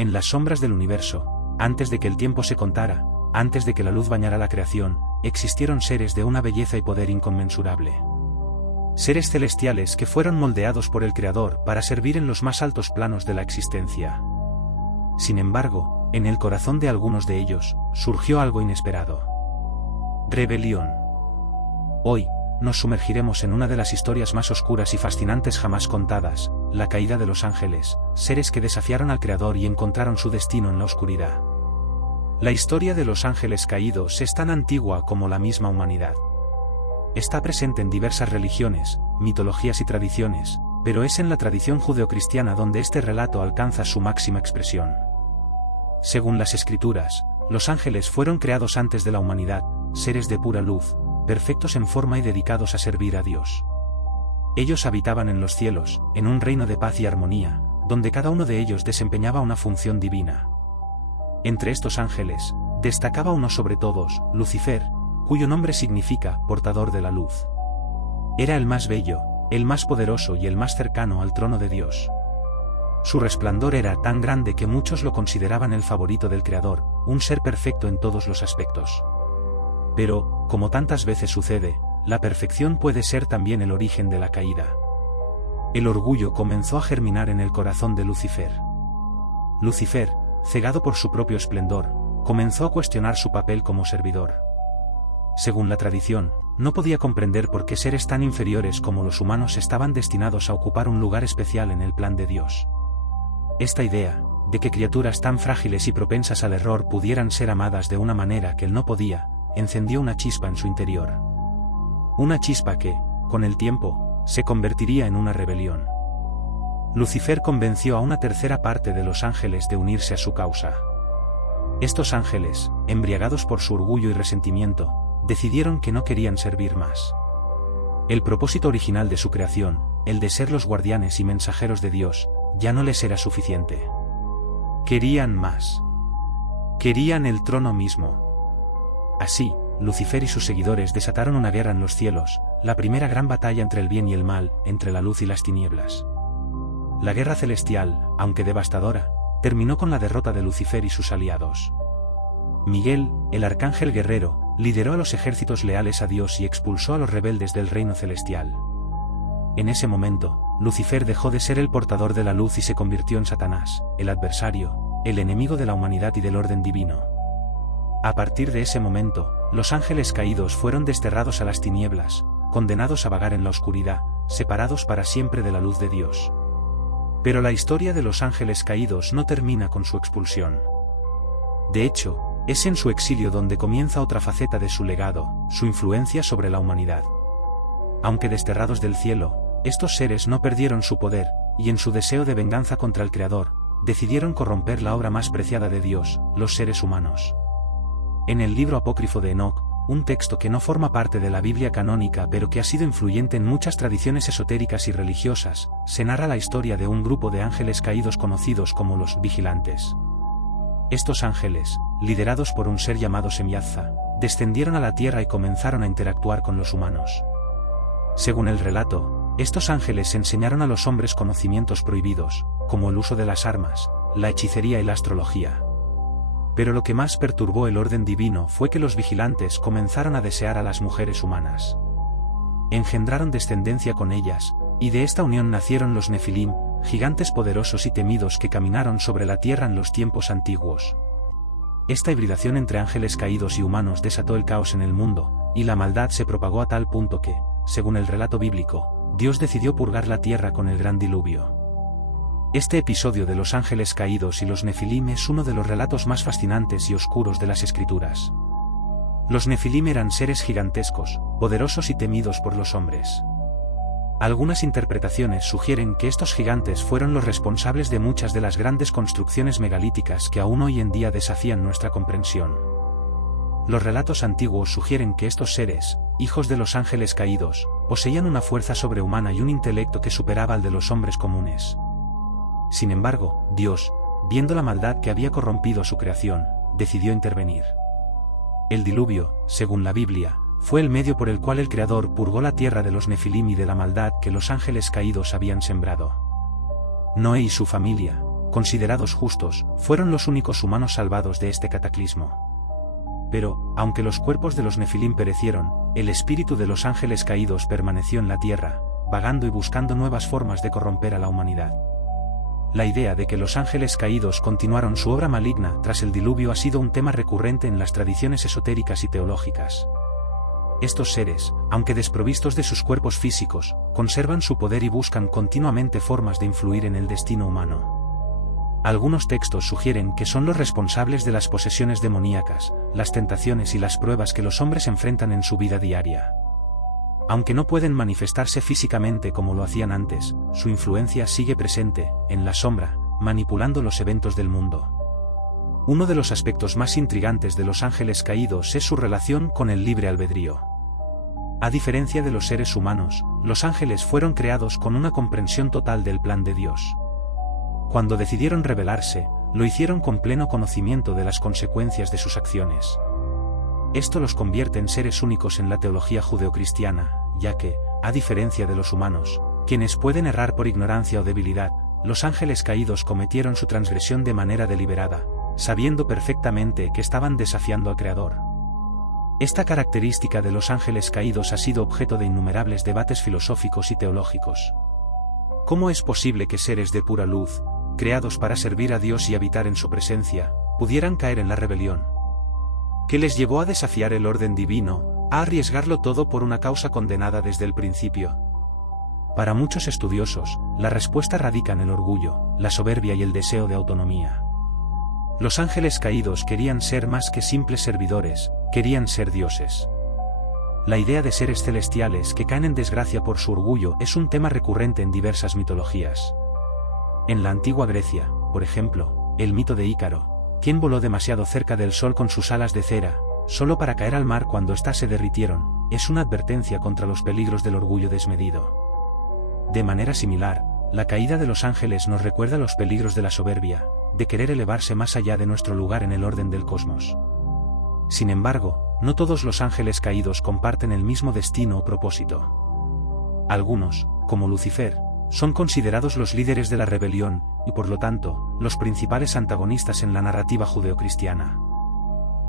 En las sombras del universo, antes de que el tiempo se contara, antes de que la luz bañara la creación, existieron seres de una belleza y poder inconmensurable. Seres celestiales que fueron moldeados por el Creador para servir en los más altos planos de la existencia. Sin embargo, en el corazón de algunos de ellos, surgió algo inesperado. Rebelión. Hoy, nos sumergiremos en una de las historias más oscuras y fascinantes jamás contadas, la caída de los ángeles, seres que desafiaron al Creador y encontraron su destino en la oscuridad. La historia de los ángeles caídos es tan antigua como la misma humanidad. Está presente en diversas religiones, mitologías y tradiciones, pero es en la tradición judeocristiana donde este relato alcanza su máxima expresión. Según las Escrituras, los ángeles fueron creados antes de la humanidad, seres de pura luz, perfectos en forma y dedicados a servir a Dios. Ellos habitaban en los cielos, en un reino de paz y armonía, donde cada uno de ellos desempeñaba una función divina. Entre estos ángeles, destacaba uno sobre todos, Lucifer, cuyo nombre significa portador de la luz. Era el más bello, el más poderoso y el más cercano al trono de Dios. Su resplandor era tan grande que muchos lo consideraban el favorito del Creador, un ser perfecto en todos los aspectos. Pero, como tantas veces sucede, la perfección puede ser también el origen de la caída. El orgullo comenzó a germinar en el corazón de Lucifer. Lucifer, cegado por su propio esplendor, comenzó a cuestionar su papel como servidor. Según la tradición, no podía comprender por qué seres tan inferiores como los humanos estaban destinados a ocupar un lugar especial en el plan de Dios. Esta idea, de que criaturas tan frágiles y propensas al error pudieran ser amadas de una manera que él no podía, encendió una chispa en su interior. Una chispa que, con el tiempo, se convertiría en una rebelión. Lucifer convenció a una tercera parte de los ángeles de unirse a su causa. Estos ángeles, embriagados por su orgullo y resentimiento, decidieron que no querían servir más. El propósito original de su creación, el de ser los guardianes y mensajeros de Dios, ya no les era suficiente. Querían más. Querían el trono mismo. Así, Lucifer y sus seguidores desataron una guerra en los cielos, la primera gran batalla entre el bien y el mal, entre la luz y las tinieblas. La guerra celestial, aunque devastadora, terminó con la derrota de Lucifer y sus aliados. Miguel, el arcángel guerrero, lideró a los ejércitos leales a Dios y expulsó a los rebeldes del reino celestial. En ese momento, Lucifer dejó de ser el portador de la luz y se convirtió en Satanás, el adversario, el enemigo de la humanidad y del orden divino. A partir de ese momento, los ángeles caídos fueron desterrados a las tinieblas, condenados a vagar en la oscuridad, separados para siempre de la luz de Dios. Pero la historia de los ángeles caídos no termina con su expulsión. De hecho, es en su exilio donde comienza otra faceta de su legado, su influencia sobre la humanidad. Aunque desterrados del cielo, estos seres no perdieron su poder, y en su deseo de venganza contra el Creador, decidieron corromper la obra más preciada de Dios, los seres humanos. En el libro apócrifo de Enoc, un texto que no forma parte de la Biblia canónica pero que ha sido influyente en muchas tradiciones esotéricas y religiosas, se narra la historia de un grupo de ángeles caídos conocidos como los vigilantes. Estos ángeles, liderados por un ser llamado Semiazza, descendieron a la tierra y comenzaron a interactuar con los humanos. Según el relato, estos ángeles enseñaron a los hombres conocimientos prohibidos, como el uso de las armas, la hechicería y la astrología. Pero lo que más perturbó el orden divino fue que los vigilantes comenzaron a desear a las mujeres humanas. Engendraron descendencia con ellas, y de esta unión nacieron los Nefilim, gigantes poderosos y temidos que caminaron sobre la tierra en los tiempos antiguos. Esta hibridación entre ángeles caídos y humanos desató el caos en el mundo, y la maldad se propagó a tal punto que, según el relato bíblico, Dios decidió purgar la tierra con el gran diluvio. Este episodio de los ángeles caídos y los Nefilim es uno de los relatos más fascinantes y oscuros de las Escrituras. Los Nefilim eran seres gigantescos, poderosos y temidos por los hombres. Algunas interpretaciones sugieren que estos gigantes fueron los responsables de muchas de las grandes construcciones megalíticas que aún hoy en día desafían nuestra comprensión. Los relatos antiguos sugieren que estos seres, hijos de los ángeles caídos, poseían una fuerza sobrehumana y un intelecto que superaba al de los hombres comunes. Sin embargo, Dios, viendo la maldad que había corrompido a su creación, decidió intervenir. El diluvio, según la Biblia, fue el medio por el cual el Creador purgó la tierra de los Nefilim y de la maldad que los ángeles caídos habían sembrado. Noé y su familia, considerados justos, fueron los únicos humanos salvados de este cataclismo. Pero, aunque los cuerpos de los Nefilim perecieron, el espíritu de los ángeles caídos permaneció en la tierra, vagando y buscando nuevas formas de corromper a la humanidad. La idea de que los ángeles caídos continuaron su obra maligna tras el diluvio ha sido un tema recurrente en las tradiciones esotéricas y teológicas. Estos seres, aunque desprovistos de sus cuerpos físicos, conservan su poder y buscan continuamente formas de influir en el destino humano. Algunos textos sugieren que son los responsables de las posesiones demoníacas, las tentaciones y las pruebas que los hombres enfrentan en su vida diaria. Aunque no pueden manifestarse físicamente como lo hacían antes, su influencia sigue presente, en la sombra, manipulando los eventos del mundo. Uno de los aspectos más intrigantes de los ángeles caídos es su relación con el libre albedrío. A diferencia de los seres humanos, los ángeles fueron creados con una comprensión total del plan de Dios. Cuando decidieron rebelarse, lo hicieron con pleno conocimiento de las consecuencias de sus acciones. Esto los convierte en seres únicos en la teología judeocristiana, ya que, a diferencia de los humanos, quienes pueden errar por ignorancia o debilidad, los ángeles caídos cometieron su transgresión de manera deliberada, sabiendo perfectamente que estaban desafiando al Creador. Esta característica de los ángeles caídos ha sido objeto de innumerables debates filosóficos y teológicos. ¿Cómo es posible que seres de pura luz, creados para servir a Dios y habitar en su presencia, pudieran caer en la rebelión? ¿Qué les llevó a desafiar el orden divino, a arriesgarlo todo por una causa condenada desde el principio? Para muchos estudiosos, la respuesta radica en el orgullo, la soberbia y el deseo de autonomía. Los ángeles caídos querían ser más que simples servidores, querían ser dioses. La idea de seres celestiales que caen en desgracia por su orgullo es un tema recurrente en diversas mitologías. En la antigua Grecia, por ejemplo, el mito de Ícaro, quien voló demasiado cerca del sol con sus alas de cera, solo para caer al mar cuando éstas se derritieron, es una advertencia contra los peligros del orgullo desmedido. De manera similar, la caída de los ángeles nos recuerda los peligros de la soberbia, de querer elevarse más allá de nuestro lugar en el orden del cosmos. Sin embargo, no todos los ángeles caídos comparten el mismo destino o propósito. Algunos, como Lucifer, son considerados los líderes de la rebelión, y por lo tanto, los principales antagonistas en la narrativa judeocristiana.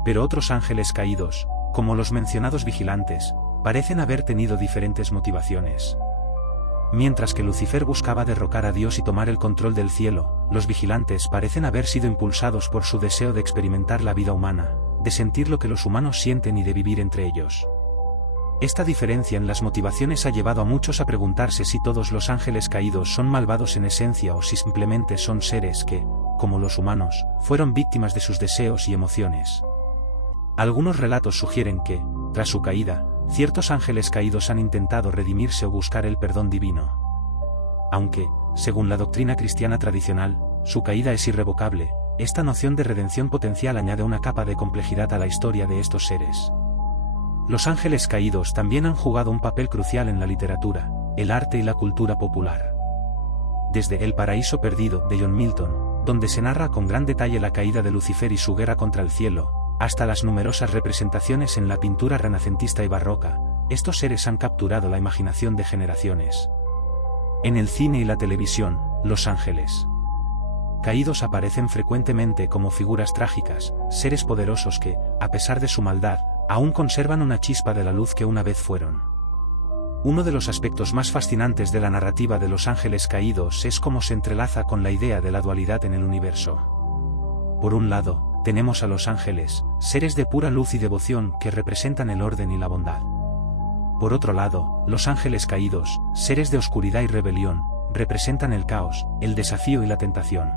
Pero otros ángeles caídos, como los mencionados vigilantes, parecen haber tenido diferentes motivaciones. Mientras que Lucifer buscaba derrocar a Dios y tomar el control del cielo, los vigilantes parecen haber sido impulsados por su deseo de experimentar la vida humana, de sentir lo que los humanos sienten y de vivir entre ellos. Esta diferencia en las motivaciones ha llevado a muchos a preguntarse si todos los ángeles caídos son malvados en esencia o si simplemente son seres que, como los humanos, fueron víctimas de sus deseos y emociones. Algunos relatos sugieren que, tras su caída, ciertos ángeles caídos han intentado redimirse o buscar el perdón divino. Aunque, según la doctrina cristiana tradicional, su caída es irrevocable, esta noción de redención potencial añade una capa de complejidad a la historia de estos seres. Los ángeles caídos también han jugado un papel crucial en la literatura, el arte y la cultura popular. Desde El paraíso perdido, de John Milton, donde se narra con gran detalle la caída de Lucifer y su guerra contra el cielo, hasta las numerosas representaciones en la pintura renacentista y barroca, estos seres han capturado la imaginación de generaciones. En el cine y la televisión, los ángeles caídos aparecen frecuentemente como figuras trágicas, seres poderosos que, a pesar de su maldad, aún conservan una chispa de la luz que una vez fueron. Uno de los aspectos más fascinantes de la narrativa de los ángeles caídos es cómo se entrelaza con la idea de la dualidad en el universo. Por un lado, tenemos a los ángeles, seres de pura luz y devoción que representan el orden y la bondad. Por otro lado, los ángeles caídos, seres de oscuridad y rebelión, representan el caos, el desafío y la tentación.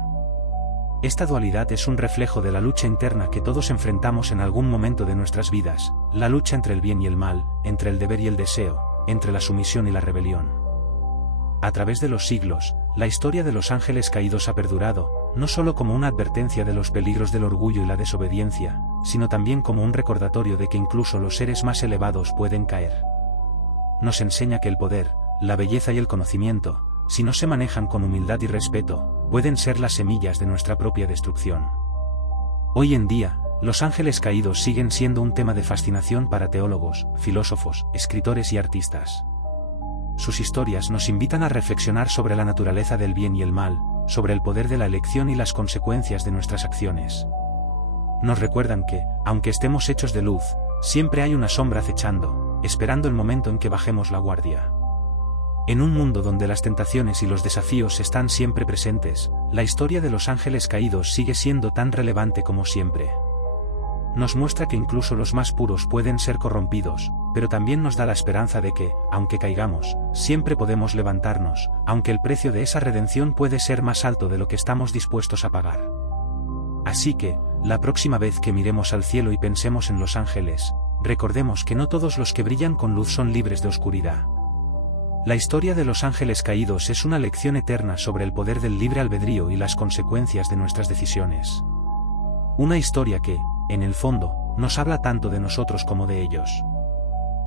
Esta dualidad es un reflejo de la lucha interna que todos enfrentamos en algún momento de nuestras vidas, la lucha entre el bien y el mal, entre el deber y el deseo, entre la sumisión y la rebelión. A través de los siglos, la historia de los ángeles caídos ha perdurado, no solo como una advertencia de los peligros del orgullo y la desobediencia, sino también como un recordatorio de que incluso los seres más elevados pueden caer. Nos enseña que el poder, la belleza y el conocimiento, si no se manejan con humildad y respeto, pueden ser las semillas de nuestra propia destrucción. Hoy en día, los ángeles caídos siguen siendo un tema de fascinación para teólogos, filósofos, escritores y artistas. Sus historias nos invitan a reflexionar sobre la naturaleza del bien y el mal, sobre el poder de la elección y las consecuencias de nuestras acciones. Nos recuerdan que, aunque estemos hechos de luz, siempre hay una sombra acechando, esperando el momento en que bajemos la guardia. En un mundo donde las tentaciones y los desafíos están siempre presentes, la historia de los ángeles caídos sigue siendo tan relevante como siempre. Nos muestra que incluso los más puros pueden ser corrompidos, pero también nos da la esperanza de que, aunque caigamos, siempre podemos levantarnos, aunque el precio de esa redención puede ser más alto de lo que estamos dispuestos a pagar. Así que, la próxima vez que miremos al cielo y pensemos en los ángeles, recordemos que no todos los que brillan con luz son libres de oscuridad. La historia de los ángeles caídos es una lección eterna sobre el poder del libre albedrío y las consecuencias de nuestras decisiones. Una historia que, en el fondo, nos habla tanto de nosotros como de ellos.